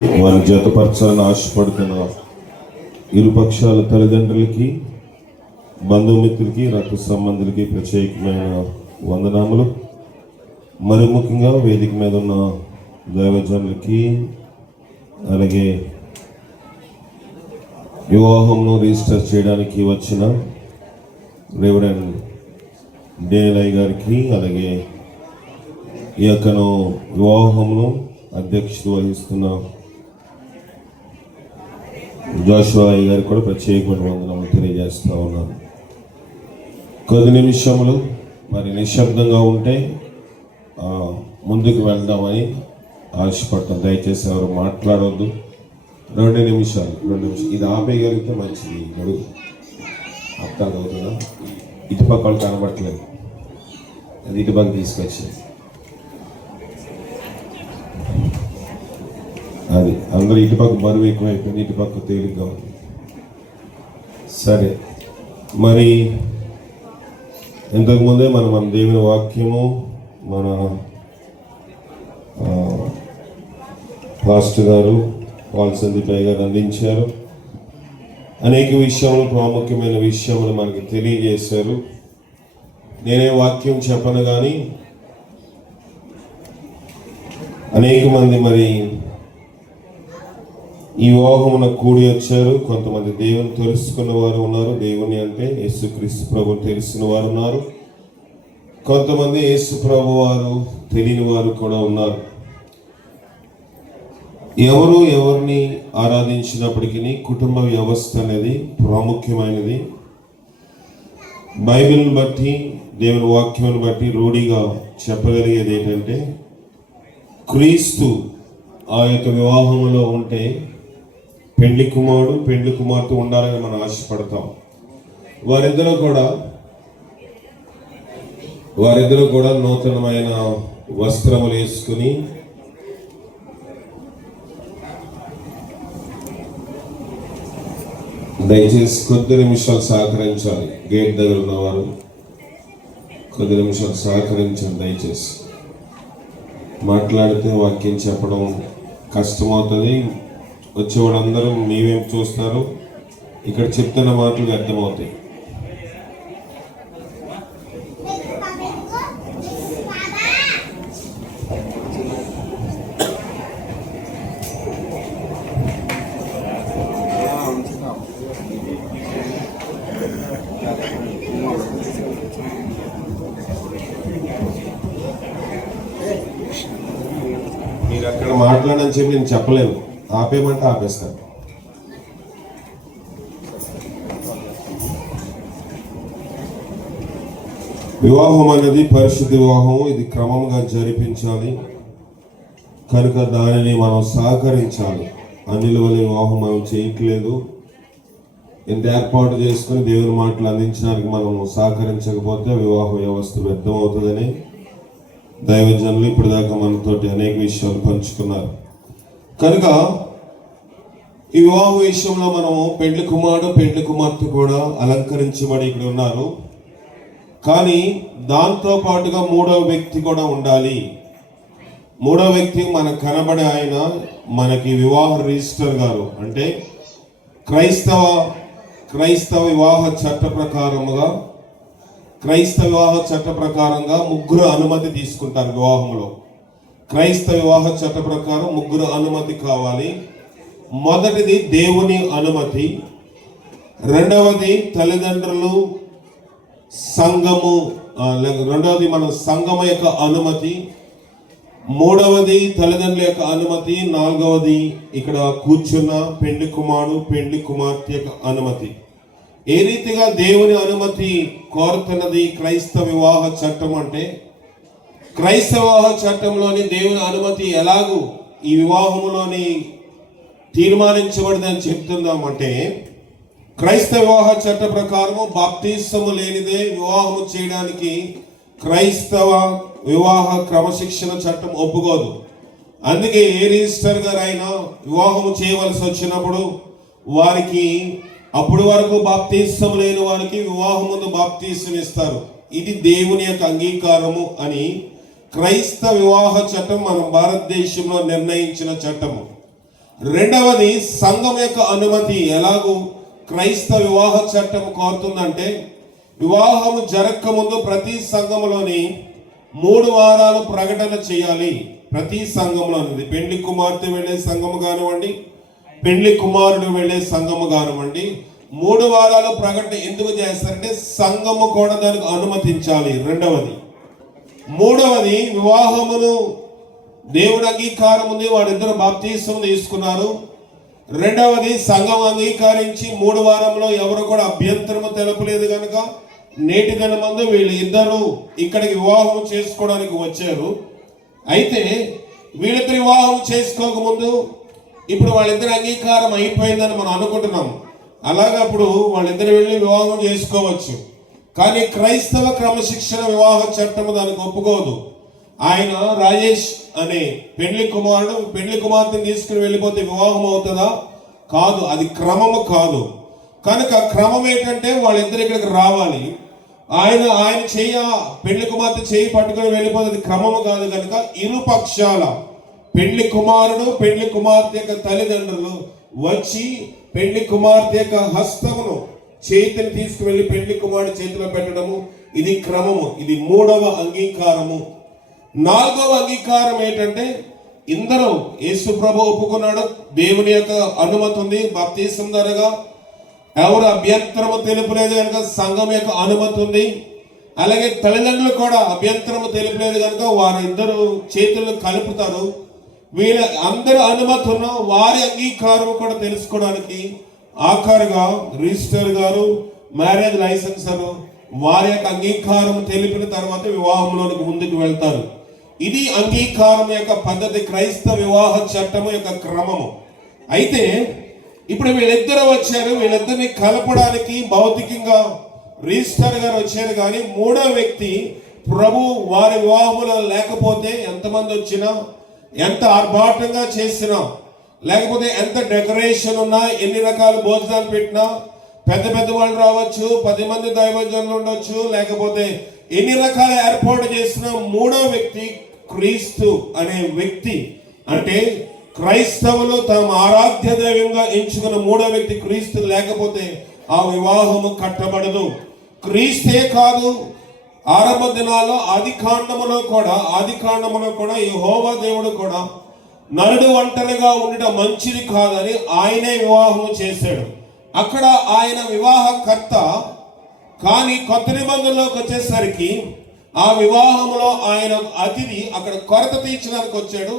వారిని జతపరచాలని ఆశపడుతున్న ఇరుపక్షాల తల్లిదండ్రులకి, బంధుమిత్రులకి, రక్త సంబంధులకి ప్రత్యేకమైన వందనాములు. మరి ముఖ్యంగా వేదిక మీద ఉన్న దైవజనులకి, అలాగే వివాహంను రిజిస్టర్ చేయడానికి వచ్చిన రెవరెండ్ డేలై గారికి, అలాగే ఈ యొక్కను వివాహమును అధ్యక్షత వహిస్తున్న జోషువా గారికి కూడా ప్రత్యేకమైన వందనములు తెలియజేస్తూ ఉన్నాను. కొద్ది నిమిషములు మరి నిశ్శబ్దంగా ఉంటే ముందుకు వెళ్దామని ఆశపడతాం. దయచేసి ఎవరు మాట్లాడవద్దు. 2 నిమిషాలు ఇది ఆపేయగలిగితే మంచిది. గడువు అర్థం అవుతుందా? ఇటుపక్క వాళ్ళు కనబడట్లేదు, అది ఇటుపక్క తీసుకొచ్చేది. అది అందరూ ఇటుపక్క బరువు ఎక్కువైపోయింది, ఇటుపక్క తేలిగ్గా ఉంది. సరే, మరి ఇంతకుముందే మన దేవుని వాక్యము మన పాస్టర్ గారు పాల్సందిపై గారు అందించారు. అనేక విషయములు, ప్రాముఖ్యమైన విషయములు మనకి తెలియజేశారు. నేనే వాక్యం చెప్పను కానీ అనేక మంది మరి ఈ వివాహమున కూడి వచ్చారు. కొంతమంది దేవుని తెలుసుకున్న వారు ఉన్నారు, దేవుని అంటే యేసుక్రీస్తు ప్రభుని తెలిసిన వారు ఉన్నారు. కొంతమంది యేసు ప్రభు వారు తెలియని వారు కూడా ఉన్నారు. ఎవరు ఎవరిని ఆరాధించినప్పటికీ కుటుంబ వ్యవస్థ అనేది ప్రాముఖ్యమైనది. బైబిల్ని బట్టి, దేవుని వాక్యాన్ని బట్టి రూఢిగా చెప్పగలిగేది ఏంటంటే, క్రీస్తు ఆ యొక్క వివాహంలో ఉంటే పెండ్లి కుమారుడు, పెండ్లి కుమార్తె ఉండాలని మనం ఆశపడతాం. వారిద్దరూ కూడా నూతనమైన వస్త్రములు వేసుకుని దయచేసి కొద్ది నిమిషాలు సహకరించాలి. గేట్ దగ్గర ఉన్నవారు కొద్ది నిమిషాలు సహకరించండి. దయచేసి మాట్లాడితే వాక్యం చెప్పడం కష్టమవుతుంది. వచ్చేవాళ్ళందరూ మీవేం చూస్తారు, ఇక్కడ చెప్తున్న మాటలు వ్యర్థమవుతాయి. మీరు అక్కడ మాట్లాడని చెప్పి నేను చెప్పలేను, ఆపేయమంటే ఆపేస్తాను. వివాహం అనేది పరిశుద్ధ వివాహం, ఇది క్రమంగా జరిపించాలి. కనుక దానిని మనం సహకరించాలి. అన్నిల వల్ల వివాహం మనం చేయట్లేదు. ఇంత ఏర్పాటు చేసుకుని దేవుని మాటలు అందించడానికి మనం సహకరించకపోతే వివాహ వ్యవస్థ వ్యర్థమవుతుందని దైవజనులు ఇప్పటిదాకా మనతోటి అనేక విషయాలు పంచుకున్నారు. కనుక ఈ వివాహ విషయంలో మనము పెండ్లి కుమారుడు, పెండ్లి కుమార్తె కూడా అలంకరించబడి ఇక్కడ ఉన్నారు. కానీ దాంతో పాటుగా 3వ వ్యక్తి కూడా ఉండాలి. 3వ వ్యక్తి మనకు కనబడే ఆయన మనకి వివాహ రిజిస్టర్ గారు. అంటే క్రైస్తవ వివాహ చట్ట ప్రకారంగా ముగ్గురు అనుమతి తీసుకుంటారు వివాహంలో. క్రైస్తవ వివాహ చట్ట ప్రకారం ముగ్గురు అనుమతి కావాలి. మొదటిది దేవుని అనుమతి, రెండవది తల్లిదండ్రులు, సంఘము, రెండవది మన సంఘం యొక్క అనుమతి, మూడవది తల్లిదండ్రుల యొక్క అనుమతి, నాలుగవది ఇక్కడ కూర్చున్న పెండ్లి కుమారుడు, పెండ్లి కుమార్తె యొక్క అనుమతి. ఏ రీతిగా దేవుని అనుమతి కోరుతున్నది క్రైస్తవ వివాహ చట్టం అంటే, క్రైస్తవ వివాహ చట్టంలోని దేవుని అనుమతి ఎలాగూ ఈ వివాహంలోని తీర్మానించబడిందని చెప్తున్నామంటే, క్రైస్తవ వివాహ చట్ట ప్రకారము బాప్తిసము లేనిదే వివాహము చేయడానికి క్రైస్తవ వివాహ క్రమశిక్షణ చట్టం ఒప్పుకోదు. అందుకే ఏ రిజిస్టర్ గారు అయినా వివాహము చేయవలసి వచ్చినప్పుడు వారికి అప్పటి వరకు బాప్తిసం లేని వారికి వివాహం ముందు బాప్తిసం ఇస్తారు. ఇది దేవుని యొక్క అంగీకారము అని క్రైస్తవ వివాహ చట్టం మన భారతదేశంలో నిర్ణయించిన చట్టము. రెండవది సంఘం యొక్క అనుమతి. ఎలాగూ క్రైస్తవ వివాహ చట్టం కోరుతుందంటే, వివాహము జరగక ముందు ప్రతి సంఘములోని 3 వారాలు ప్రకటన చేయాలి. ప్రతి సంఘంలోనిది పెండ్లి కుమార్తె వెళ్ళే సంఘము కానివ్వండి, పెండ్లి కుమారుడు వెళ్ళే సంఘము కానివ్వండి, 3 వారాలు ప్రకటన ఎందుకు చేస్తారంటే సంఘము కూడా దానికి అనుమతించాలి. రెండవది. మూడవది, వివాహమును దేవుడు అంగీకారం ఉంది, వారిద్దరు బాప్తీసం తీసుకున్నారు. రెండవది, సంఘం అంగీకరించి 3 వారంలో ఎవరు కూడా అభ్యంతరము తెలపలేదు కనుక నేటి దినమందు వీళ్ళు ఇద్దరు ఇక్కడికి వివాహం చేసుకోవడానికి వచ్చారు. అయితే వీళ్ళిద్దరు వివాహం చేసుకోకముందు ఇప్పుడు వాళ్ళిద్దరు అంగీకారం అయిపోయిందని మనం అనుకుంటున్నాం. అలాగప్పుడు వాళ్ళిద్దరు వెళ్ళి వివాహం చేసుకోవచ్చు. కానీ క్రైస్తవ క్రమశిక్షణ వివాహ చట్టము దానికి ఒప్పుకోదు. ఆయన రాజేష్ అనే పెళ్లి కుమార్తెని తీసుకుని వెళ్ళిపోతే వివాహం అవుతుందా? కాదు, అది క్రమము కాదు. కనుక క్రమం ఏంటంటే వాళ్ళిద్దరు ఇక్కడికి రావాలి. ఆయన పెళ్లి కుమార్తె చేయి పట్టుకుని వెళ్ళిపోతుంది, క్రమము కాదు. కనుక ఇరు పక్షాల పెళ్లి కుమారుడు పెళ్లి కుమార్తె యొక్క తల్లిదండ్రులు వచ్చి పెళ్లి కుమార్తె యొక్క హస్తమును చేతిని తీసుకువెళ్ళి పెళ్లి కుమారుడు చేతిలో పెట్టడము, ఇది క్రమము. ఇది 3వ అంగీకారము. 4వ అంగీకారం ఏంటంటే ఇందరూ యేసు ప్రభు ఒప్పుకున్నాడు, దేవుని యొక్క అనుమతి ఉంది, బాప్తీసం ద్వారా ఎవరు అభ్యంతరము తెలుపలేదు కనుక సంఘం యొక్క అనుమతి ఉంది. అలాగే తల్లిదండ్రులు కూడా అభ్యంతరము తెలుపలేదు కనుక వారిద్దరు చేతులను కలుపుతారు. వీళ్ళ అందరూ అనుమతి ఉన్న వారి అంగీకారం కూడా తెలుసుకోవడానికి ఆఖరుగా రిజిస్టర్ గారు, మ్యారేజ్ లైసెన్సర్ వారి యొక్క అంగీకారం తెలిపిన తర్వాత వివాహంలోనికి ముందుకు వెళ్తారు. ఇది అంగీకారం యొక్క పద్ధతి, క్రైస్తవ వివాహ చట్టము యొక్క క్రమము. అయితే ఇప్పుడు వీళ్ళిద్దరూ వచ్చారు, వీళ్ళిద్దరిని కలపడానికి భౌతికంగా రిజిస్టర్ గారు వచ్చారు. కానీ 3వ వ్యక్తి ప్రభు వారి వివాహంలో లేకపోతే ఎంతమంది వచ్చినా, ఎంత ఆర్భాటంగా చేసినా, లేకపోతే ఎంత డెకరేషన్ ఉన్నా, ఎన్ని రకాల భోజనాలు పెట్టినా, పెద్ద వాళ్ళు రావచ్చు, 10 మంది దైవజనులు ఉండొచ్చు, లేకపోతే ఎన్ని రకాల ఏర్పాటు చేసిన 3వ వ్యక్తి క్రీస్తు అనే వ్యక్తి, అంటే క్రైస్తవులు తమ ఆరాధ్య దైవంగా ఎంచుకున్న 3వ వ్యక్తి క్రీస్తు లేకపోతే ఆ వివాహము కట్టబడదు. క్రీస్తే కాదు, ఆరంభ దినాల్లో ఆది కాండములో కూడా యెహోవా దేవుడు కూడా నరుడు ఒంటరిగా ఉండటం మంచిది కాదని ఆయనే వివాహము చేశాడు. అక్కడ ఆయన వివాహకర్త. కానీ కొత్త నిబంధనలోకి వచ్చేసరికి ఆ వివాహంలో ఆయన అతిథి, అక్కడ కొరత తీర్చడానికి వచ్చాడు,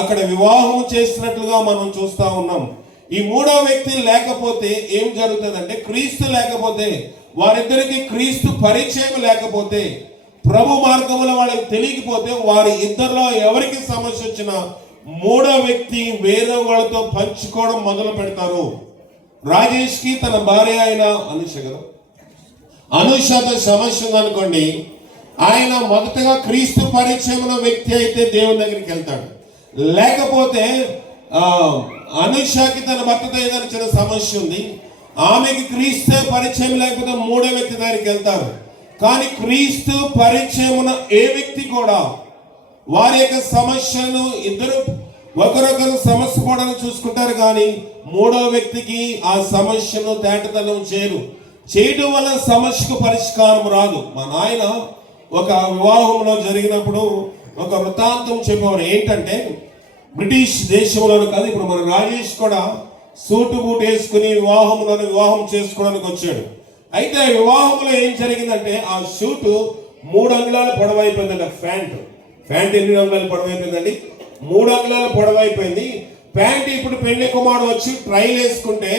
అక్కడ వివాహం చేసినట్లుగా మనం చూస్తా ఉన్నాం. ఈ 3వ వ్యక్తి లేకపోతే ఏం జరుగుతుందంటే, క్రీస్తు లేకపోతే, వారిద్దరికి క్రీస్తు పరిచయం లేకపోతే, ప్రభు మార్గంలో వాళ్ళకి తెలియకపోతే, వారి ఇద్దరిలో ఎవరికి సమస్య వచ్చినా 3వ వ్యక్తి వేరే వాళ్ళతో పంచుకోవడం మొదలు పెడతారు. రాజేష్ కి తన భార్య అయిన అనుషతో సమస్య ఉందనుకోండి, ఆయన మొదటగా క్రీస్తు పరిచయం వ్యక్తి అయితే దేవుని దగ్గరికి వెళ్తాడు. లేకపోతే అనుషకి తన భర్తతో ఏదైనా చిన్న సమస్య ఉంది, ఆమెకి క్రీస్తు పరిచయం లేకపోతే 3వ వ్యక్తి దగ్గరికి వెళ్తారు. కానీ క్రీస్తు పరిచయమున ఏ వ్యక్తి కూడా వారి యొక్క సమస్యను ఇద్దరు ఒకరొకరు సమస్య కూడా చూసుకుంటారు. కానీ 3వ వ్యక్తికి ఆ సమస్యను తేటతనం చేయడం వల్ల సమస్యకు పరిష్కారం రాదు. మా నాయన ఒక వివాహంలో జరిగినప్పుడు ఒక వృత్తాంతం చెప్పేవారు. ఏంటంటే బ్రిటిష్ దేశంలోనే కాదు, ఇప్పుడు మన రాజేష్ కూడా సూటు బూట్ వేసుకుని వివాహం చేసుకోవడానికి వచ్చాడు. అయితే ఆ వివాహంలో ఏం జరిగిందంటే, ఆ షూటు 3 అంగుళాలు పొడవైపోయిందండి. ప్యాంట్ ఎన్ని అంగుళాలు పొడవైపోయిందండి? 3 అంగుళాలు పొడవైపోయింది. ప్యాంట్ ఇప్పుడు పెళ్లి కుమారుడు వచ్చి ట్రైల్ వేసుకుంటే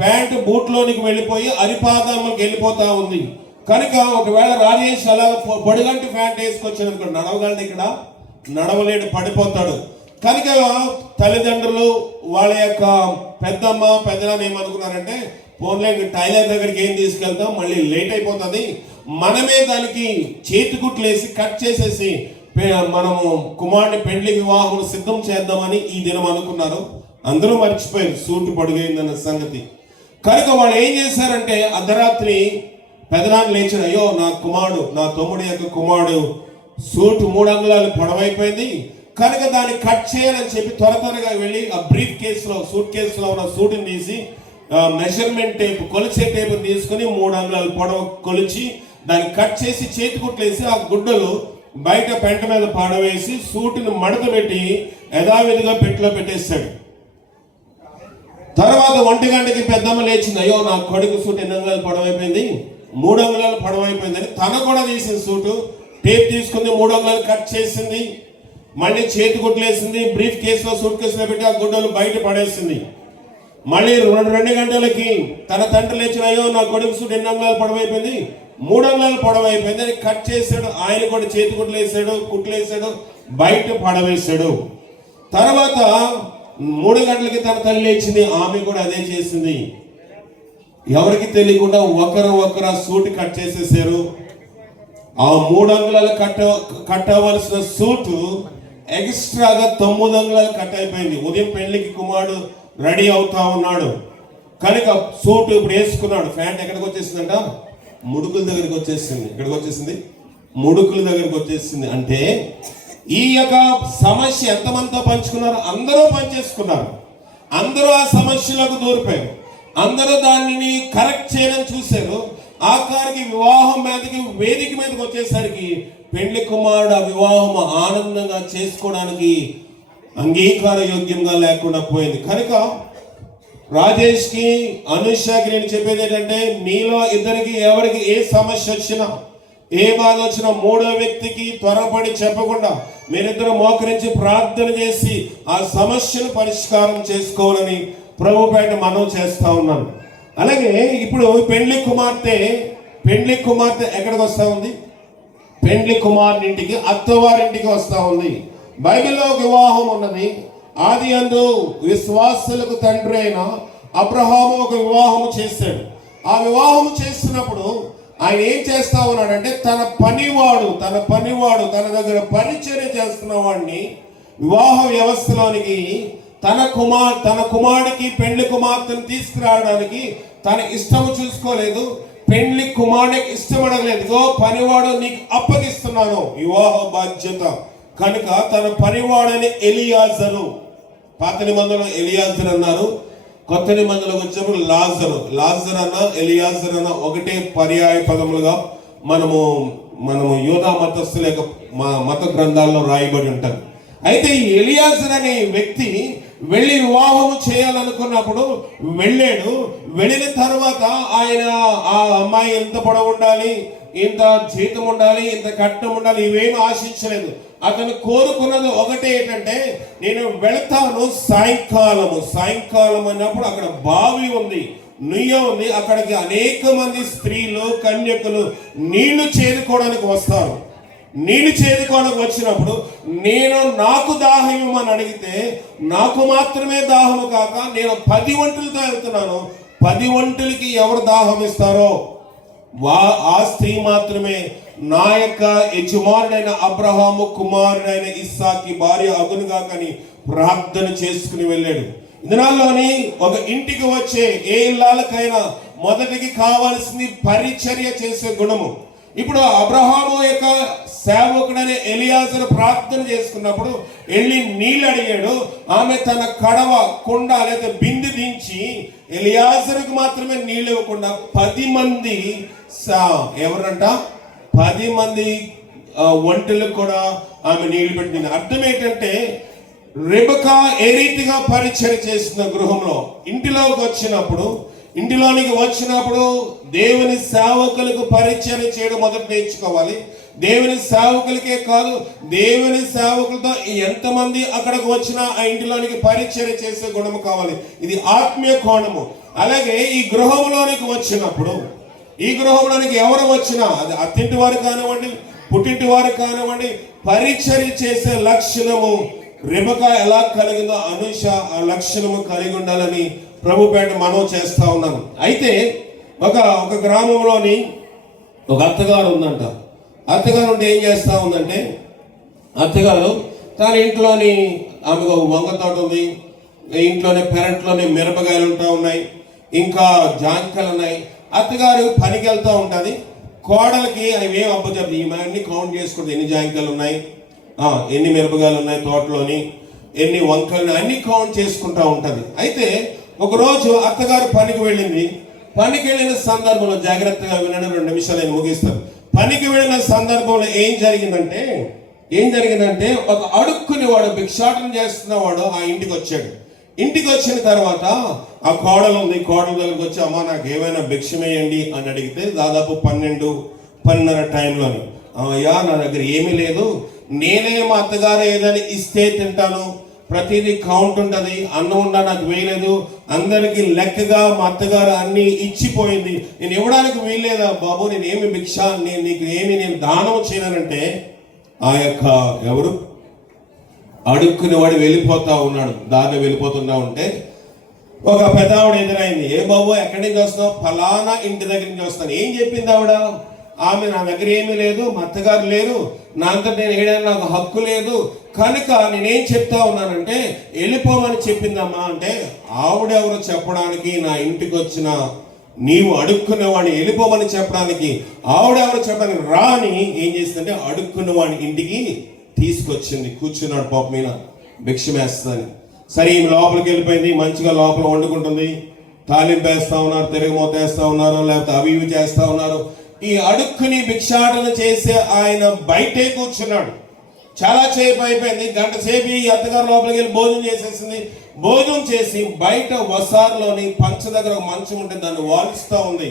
ప్యాంటు బూట్లోనికి వెళ్ళిపోయి అరిపాదమ్మకి వెళ్ళిపోతా ఉంది. కనుక ఒకవేళ రాజేష్ అలా పొడిగంటి ప్యాంట్ వేసుకొచ్చాడు అనుకోండి, నడవగలడు, ఇక్కడ నడవలేడు, పడిపోతాడు. కనుక తల్లిదండ్రులు వాళ్ళ యొక్క పెద్దనాన్న ఏమనుకున్నారంటే, ఫోన్లో టైలర్ దగ్గరికి ఏం తీసుకెళ్తాం, మళ్ళీ లేట్ అయిపోతుంది, మనమే దానికి చేతికుట్లు వేసి కట్ చేసేసి మనము కుమారుని పెళ్లి వివాహం సిద్ధం చేద్దామని ఈ దినం అనుకున్నారు. అందరూ మర్చిపోయారు సూటు పొడుగైందన్న సంగతి. కనుక వాళ్ళు ఏం చేశారంటే, అర్ధరాత్రి పెదనాన్న లేచాడు, అయ్యో నా తమ్ముడి యొక్క కుమారుడు సూటు 3 అంగుళాలు పొడవైపోయింది, కనుక దాన్ని కట్ చేయాలని చెప్పి త్వరగా వెళ్ళి ఆ బ్రీఫ్ కేసులో సూట్ కేసులో ఉన్న సూట్ని తీసి మెజర్మెంట్ టేప్, కొలిచే టేప్ తీసుకుని 3 అంగుళాల పొడవు కొలిచి దాన్ని కట్ చేసి చేతి కుట్లేసి ఆ గుడ్డలు బయట పెంట మీద పడవేసి సూటిని మడత పెట్టి యథావిధిగా పెట్టిలో పెట్టేశాడు. తర్వాత 1 గంటకి పెద్దమ్మ లేచింది, అయ్యో నా కొడుకు సూట్ 8 అంగుళాలు పొడవైపోయింది, 3 అంగుళాలు పొడవైపోయిందని తన కూడా తీసిన సూటు టేప్ తీసుకుంది, 3 అంగుళాలు కట్ చేసింది, మళ్ళీ చేతి గుడ్లేసింది, బ్రీఫ్ కేసులో సూట్ కేసులో పెట్టి ఆ గుడ్డలు బయట పడేసింది. మళ్ళీ 2 గంటలకి తన తండ్రి లేచిన, అయ్యో నా కొడుకు సూట్ 8 అంగుళాలు పొడవైపోయింది, 3 అంగుళాలు పొడవైపోయింది అని కట్ చేశాడు. ఆయన కూడా చేతి గుడ్లేసాడు, కుట్లేసాడు, బయట పడవేశాడు. తర్వాత 3 గంటలకి తన తల్లి లేచింది, ఆమె కూడా అదే చేసింది. ఎవరికి తెలియకుండా ఒకరు సూట్ కట్ చేసేసారు. ఆ 3 అంగుళాలు కట్టవలసిన సూటు ఎక్స్ట్రాగా 9 అంగుళాలు కట్ అయిపోయింది. ఉదయం పెళ్లికి కుమారుడు రెడీ అవుతా ఉన్నాడు కనుక సూట్ ఇప్పుడు వేసుకున్నాడు. ప్యాంట్ ఎక్కడికి వచ్చేసిందంట, ముడుకుల దగ్గరికి వచ్చేసింది. ఎక్కడికి వచ్చేసింది, ముడుకుల దగ్గరికి వచ్చేసింది. అంటే ఈ యొక్క సమస్య ఎంతమందితో పంచుకున్నారు, అందరూ పనిచేసుకున్నారు, అందరూ ఆ సమస్యలకు దూరిపోయారు, అందరూ దానిని కరెక్ట్ చేయడం చూశారు. ఆఖరికి వివాహం మీదకి వేదిక మీదకి వచ్చేసరికి పెళ్లి కుమారుడు ఆ వివాహం ఆనందంగా చేసుకోవడానికి అంగీకార యోగ్యంగా లేకుండా పోయింది. కనుక రాజేష్కి, అనుషకి నేను చెప్పేది ఏంటంటే, మీలో ఇద్దరికి ఎవరికి ఏ సమస్య వచ్చినా, ఏ బాధ వచ్చినా 3వ వ్యక్తికి త్వరపడి చెప్పకుండా మీరిద్దరు మోకరించి ప్రార్థన చేసి ఆ సమస్యను పరిష్కారం చేసుకోవాలని ప్రభు పేట మనం చేస్తా ఉన్నాను. అలాగే ఇప్పుడు పెండ్లి కుమార్తె ఎక్కడికి వస్తా ఉంది, పెండ్లి కుమారునింటికి, అత్తవారింటికి వస్తా ఉంది. బైబిల్లో ఒక వివాహం ఉన్నది. ఆది యందు విశ్వాసులకు తండ్రి అయిన అబ్రహాము ఒక వివాహం చేశాడు. ఆ వివాహం చేస్తున్నప్పుడు ఆయన ఏం చేస్తా ఉన్నాడంటే, తన పనివాడు తన దగ్గర పరిచర్య చేస్తున్న వాడిని వివాహ వ్యవస్థలోనికి తన కుమారుడికి పెండ్లి కుమార్తెను తీసుకురావడానికి తన ఇష్టము చూసుకోలేదు. పెండ్లి కుమారుడికి ఇష్టం అడగలేదు. పనివాడు నీకు అప్పగిస్తున్నాను వివాహ బాధ్యత కనుక తన పనివాడని ఎలియాజరు, పాత నిబంధనలో ఎలియాజర్ అన్నారు, కొత్త నిబంధనలోకి వచ్చినప్పుడు లాజర్ అన్న ఎలియాజర్ అన్న ఒకటే పర్యాయ పదములుగా మనము యూదా మతస్థుల యొక్క మత గ్రంథాల్లో రాయబడి ఉంటారు. అయితే ఈ ఎలియాజర్ అనే వ్యక్తి వెళ్ళి వివాహం చేయాలనుకున్నప్పుడు వెళ్ళిన తర్వాత ఆయన ఆ అమ్మాయి ఎంత పొడవు ఉండాలి, ఇంత జీతం ఉండాలి, ఇంత కట్నం ఉండాలి, ఇవేమి ఆశించలేదు. అతను కోరుకున్నది ఒకటే ఏంటంటే, నేను వెళతాను సాయంకాలం అన్నప్పుడు అక్కడ బావి ఉంది, నుయ్య ఉంది, అక్కడికి అనేక మంది స్త్రీలు కన్యకులు నీళ్లు చేదుకోవడానికి వస్తారు. నీళ్లు చేదుకోవడానికి వచ్చినప్పుడు నాకు దాహం ఇవ్వమని అడిగితే, నాకు మాత్రమే దాహము కాక నేను 10 ఒంటెలతో వెళ్తున్నాను, 10 ఒంటెలకి ఎవరు దాహం ఇస్తారో ఆ స్త్రీ మాత్రమే నా యొక్క యజమానుడైన అబ్రహాము కుమారుడైన ఇస్సాకి భార్య అగునుగా కానీ ప్రార్థన చేసుకుని వెళ్ళాడు. దినాల్లోని ఒక ఇంటికి వచ్చే ఏ ఇల్లాలకైనా మొదటికి కావాల్సింది పరిచర్య చేసే గుణము. ఇప్పుడు అబ్రహాము యొక్క సేవకుడనే ఎలియాజరు ప్రార్థన చేసుకున్నప్పుడు వెళ్ళి నీళ్ళు అడిగాడు. ఆమె తన కడవ కుండ లేదా బిందె దించి ఎలియాజరుకు మాత్రమే నీళ్ళు ఇవ్వకుండా 10 మంది ఎవరంట 10 మంది ఒంటెలకు కూడా ఆమె నీళ్లు పెట్టింది. అర్థం ఏంటంటే, రెబెకా ఏ రీతిగా పరిచర్య చేసిన గృహంలో ఇంటిలోనికి వచ్చినప్పుడు దేవుని సేవకులకు పరిచర్య చేయడం మొదట నేర్చుకోవాలి. దేవుని సేవకులకే కాదు, దేవుని సేవకులతో ఎంతమంది అక్కడికి వచ్చినా ఆ ఇంటిలోనికి పరిచర్య చేసే గుణము కావాలి. ఇది ఆత్మీయ కోణము. అలాగే ఈ గృహంలోనికి ఎవరు వచ్చినా, అది అత్తింటి వారు కానివ్వండి, పుట్టింటి వారు కానివ్వండి, పరిచర్య చేసే లక్షణము రెబెకా ఎలా కలిగిందో అనుష ఆ లక్షణము కలిగి ఉండాలని ప్రభుపేట మనం చేస్తా ఉన్నాను. అయితే ఒక గ్రామంలోని ఒక అత్తగారు ఉందంట. అత్తగారు ఉంటే ఏం చేస్తా ఉందంటే, అత్తగారు తన ఇంట్లోని ఆమెకు వంగ తోట ఉంది, ఇంట్లోనే పెరట్లోనే మిరపకాయలు ఉంటా ఉన్నాయి, ఇంకా జాంకాయలు ఉన్నాయి. అత్తగారు పనికి వెళ్తూ ఉంటుంది. కోడలకి అవి ఏం అప్పచెప్పి ఈమె అన్ని కౌంట్ చేసుకుంటే ఎన్ని జాంకాయలు ఉన్నాయి, ఎన్ని మిరపకాయలు ఉన్నాయి తోటలోని, ఎన్ని వంకలు, అన్ని కౌంట్ చేసుకుంటా ఉంటది. అయితే ఒకరోజు అత్తగారు పనికి వెళ్ళింది. పనికి వెళ్ళిన సందర్భంలో, జాగ్రత్తగా వినండి, 2 నిమిషాలు నేను ముగిస్తాను. పనికి వెళ్ళిన సందర్భంలో ఏం జరిగిందంటే ఒక అడుక్కునేవాడు, భిక్షాటన చేస్తున్నవాడు ఆ ఇంటికి వచ్చాడు. ఇంటికి వచ్చిన తర్వాత ఆ కోడలు ఉంది, కోడల దగ్గరికి వచ్చి, అమ్మ నాకు ఏమైనా భిక్షమేయండి అని అడిగితే దాదాపు 12:30 టైంలోని, అయ్యా నా దగ్గర ఏమీ లేదు, నేనే మా అత్తగారు ఏదైనా ఇస్తే తింటాను, ప్రతిదీ కౌంట్ ఉంటుంది, అన్నం ఉండా నాకు వేయలేదు, అందరికి లెక్కగా మా అత్తగారు అన్ని ఇచ్చిపోయింది, నేను ఇవ్వడానికి వీల్లేదా బాబు, నేనేమి భిక్ష, నేను దానం చేయనంటే ఆ యొక్క ఎవరు అడుక్కునేవాడు వెళ్ళిపోతా ఉన్నాడు. దారిలో వెళ్ళిపోతున్నా ఉంటే ఒక పెద్ద ఆవిడ ఎదురైంది. ఏ బాబు ఎక్కడి నుంచి వస్తున్నావు? ఫలానా ఇంటి దగ్గర నుంచి వస్తాను. ఏం చెప్పింది ఆవిడ? ఆమె నా దగ్గర ఏమీ లేదు, మా అత్తగారు లేరు, నా అంతా నేను వేయడానికి నాకు హక్కు లేదు, కనుక నేనేం చెప్తా ఉన్నానంటే వెళ్ళిపోమని చెప్పిందమ్మా అంటే, ఆవిడెవరు చెప్పడానికి? నా ఇంటికి వచ్చిన నీవు అడుక్కునేవాడిని వెళ్ళిపోమని చెప్పడానికి ఆవిడెవరు చెప్పడానికి రాని ఏం చేసిందంటే అడుక్కునేవాడిని ఇంటికి తీసుకొచ్చింది. కూర్చున్నాడు పాప మీద భిక్ష వేస్తుందని. సరే ఈమె లోపలికి వెళ్ళిపోయింది, మంచిగా లోపల వండుకుంటుంది, తాలింపు వేస్తా ఉన్నారు, తిరగమూత వేస్తా ఉన్నారు, లేకపోతే అవి ఇవి చేస్తా ఉన్నారు. ఈ అడుక్కుని భిక్షాటన చేసే ఆయన బయటే కూర్చున్నాడు. చాలా సేపు అయిపోయింది, గంట సేపు ఈ అత్తగారు లోపలికి వెళ్ళి భోజనం చేసేసింది. భోజనం చేసి బయట వసారులోని పంచ దగ్గర ఒక మంచం ఉంటే దాన్ని వాలుస్తూ ఉంది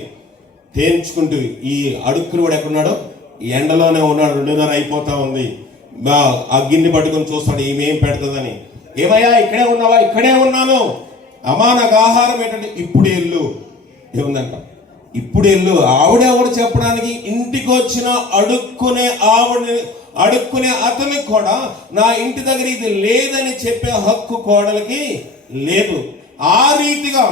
తేల్చుకుంటూ. ఈ అడుక్కుని వాడు ఎక్కడున్నాడు? ఎండలోనే ఉన్నాడు. 2:30 అయిపోతా ఉంది. ఆ గిన్నె పట్టుకొని చూస్తాడు ఈమెం పెడుతుందని. ఏమయ్యా ఇక్కడే ఉన్నావా? ఇక్కడే ఉన్నాను. అమ్మా నాకు ఆహారం ఏంటంటే, ఇప్పుడు వెళ్ళు. ఏముందంట? ఇప్పుడు వెళ్ళు. ఆవిడెవడు చెప్పడానికి? ఇంటికి వచ్చిన అడుక్కునే అతనికి కూడా నా ఇంటి దగ్గర ఇది లేదని చెప్పే హక్కు కోడలికి లేదు. ఆ రీతిగా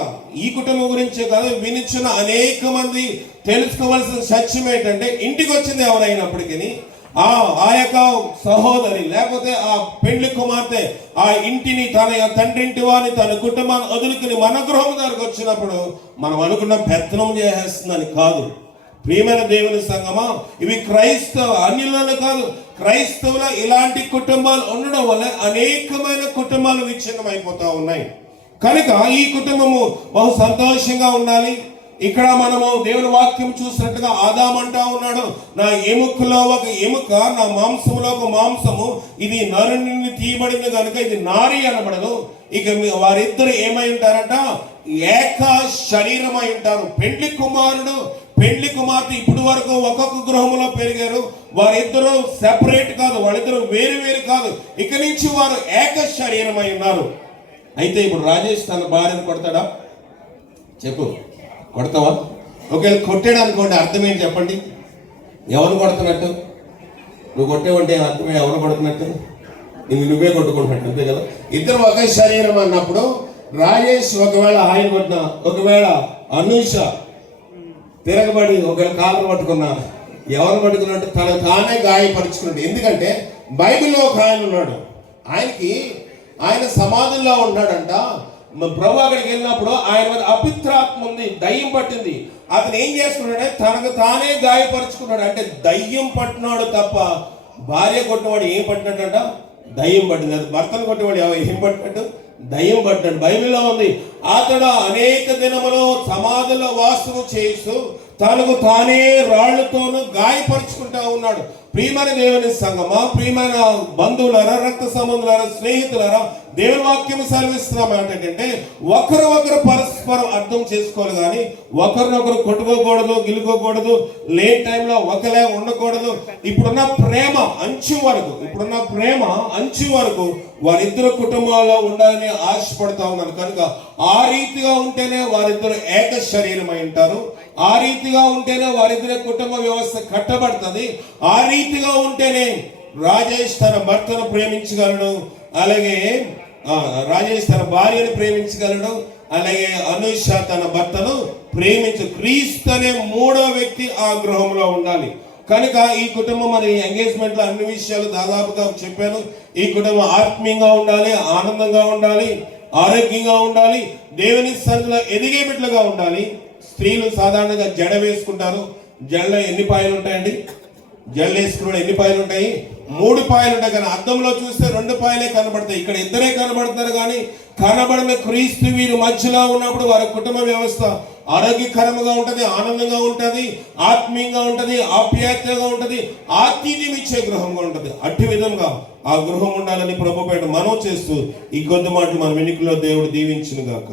ఈ కుటుంబం గురించే కాదు, వినిచున్న అనేక మంది తెలుసుకోవాల్సిన సత్యం ఏంటంటే, ఇంటికి వచ్చింది ఎవరైనప్పటికీ ఆ యొక్క సహోదరి లేకపోతే ఆ పెళ్లి కుమార్తె ఆ ఇంటిని, తన తండ్రింటి వారిని, తన కుటుంబాన్ని వదులుకుని మన గృహం దగ్గరకు వచ్చినప్పుడు మనం అనుకున్న పెత్తనం చేసేస్తుందని కాదు. ప్రియమైన దేవుని సంగమా, ఇవి క్రైస్తవ అన్యులను కాదు, క్రైస్తవుల ఇలాంటి కుటుంబాలు ఉండడం వల్ల అనేకమైన కుటుంబాలు విచ్ఛిన్నం అయిపోతా ఉన్నాయి. కనుక ఈ కుటుంబము బహు సంతోషంగా ఉండాలి. ఇక్కడ మనము దేవుని వాక్యం చూసినట్టుగా ఆదాము అంటా ఉన్నాడు, నా ఎముకలో ఒక ఎముక, నా మాంసంలో ఒక మాంసము, ఇది నరుని తీయబడింది కనుక ఇది నారి అనబడదు. ఇక వారిద్దరు ఏమై ఉంటారంట? ఏక శరీరం అయి ఉంటారు. పెండ్లి కుమారుడు, పెండ్లి కుమార్తె ఇప్పటి వరకు ఒక్కొక్క గృహంలో పెరిగారు. వారిద్దరూ సెపరేట్ కాదు, వాళ్ళిద్దరూ వేరు వేరు కాదు. ఇక నుంచి వారు ఏక శరీరం అయి ఉన్నారు. అయితే ఇప్పుడు రాజేష్ తన భార్యను కొడతాడా? చెప్పు, కొడతావా? ఒకవేళ కొట్టాడు అనుకోండి, అర్థం ఏంటి చెప్పండి? ఎవరు కొడుతున్నట్టు? నువ్వు కొట్టేవంటే అర్థమే ఎవరు కొడుతున్నట్టు? నువ్వే కొట్టుకుంటున్నట్టు, అంతే కదా? ఇద్దరు ఒకే శరీరం అన్నప్పుడు రాజేష్ ఒకవేళ ఆయన కొట్టినా, ఒకవేళ అనూష తిరగబడి ఒకవేళ కాళ్ళు పట్టుకున్నా, ఎవరు పట్టుకున్నట్టు? తను తానే గాయపరుచుకున్నాడు. ఎందుకంటే బైబిల్లో ఒక ఆయన ఉన్నాడు, ఆయన సమాధుల్లో ఉన్నాడంట. ప్రభు అక్కడికి వెళ్ళినప్పుడు ఆయన మీద అపిత్రాత్మ ఉంది, దయ్యం పట్టింది. అతను ఏం చేసుకున్నాడంటే తనకు తానే గాయపరుచుకున్నాడు. అంటే దయ్యం పట్టినాడు తప్ప భార్య కొట్టినవాడు ఏం పట్టినట్ట? దయ్యం పట్టింది. అది భర్తను కొట్టినవాడు ఏం పట్టినట్టు? దయ్యం పట్టినట్టు. బైబిల్లో ఉంది, అతడు అనేక దినములు సమాధుల వాసన చేస్తూ తనకు తానే రాళ్లతోనూ గాయపరుచుకుంటా ఉన్నాడు. ప్రియమైన దేవుని సంగమా, ప్రియమైన బంధువులారా, రక్త సంబంధులారా, స్నేహితులారా, దేవుని వాక్యం సెలవిస్తున్నాం ఏంటంటే ఒకరు పరస్పరం అర్థం చేసుకోవాలి, కానీ ఒకరినొకరు కొట్టుకోకూడదు, గిలుకోకూడదు, లేని టైంలో ఒకలే ఉండకూడదు. ఇప్పుడున్న ప్రేమ అంచు వరకు వారిద్దరు కుటుంబాల్లో ఉండాలని ఆశపడతా ఉన్నాను. కనుక ఆ రీతిగా ఉంటేనే వారిద్దరు ఏక శరీరమై ఉంటారు. ఆ రీతిగా ఉంటేనే వారిద్దరి కుటుంబ వ్యవస్థ కట్టబడుతుంది. ఆ రీతిగా ఉంటేనే రాజేష్ తన భర్తను ప్రేమించగలడు, అలాగే రాజేష్ తన భార్యను ప్రేమించగలడు, అలాగే అనూష తన భర్తను క్రీస్తు అనే 3వ వ్యక్తి ఆ గృహంలో ఉండాలి. కనుక ఈ కుటుంబం మన ఎంగేజ్మెంట్ లో అన్ని విషయాలు దాదాపుగా చెప్పాను. ఈ కుటుంబం ఆత్మీయంగా ఉండాలి, ఆనందంగా ఉండాలి, ఆరోగ్యంగా ఉండాలి, దేవుని సన్నిధిలో ఎదిగే బిడ్డలుగా ఉండాలి. స్త్రీలు సాధారణంగా జడ వేసుకుంటారు. జడలో ఎన్ని పాయలు ఉంటాయండి? జడలు వేసుకున్న ఎన్ని పాయలు ఉంటాయి? మూడు పాయలు ఉంటాయి, కానీ అద్దంలో చూస్తే రెండు పాయలే కనబడతాయి. ఇక్కడ ఇద్దరే కనబడతారు, కానీ కనబడిన క్రీస్తు వీరి మధ్యలో ఉన్నప్పుడు వారి కుటుంబ వ్యవస్థ ఆరోగ్యకరంగా ఉంటది, ఆనందంగా ఉంటది, ఆత్మీయంగా ఉంటది, ఆప్యాయతగా ఉంటది, ఆతిథ్యం ఇచ్చే గృహంగా ఉంటది. అట్టి విధంగా ఆ గృహం ఉండాలని ప్రభుపేట మనం చేస్తూ ఈ కొద్ది మాటలు మన వెనుకలో దేవుడు దీవించును గాక.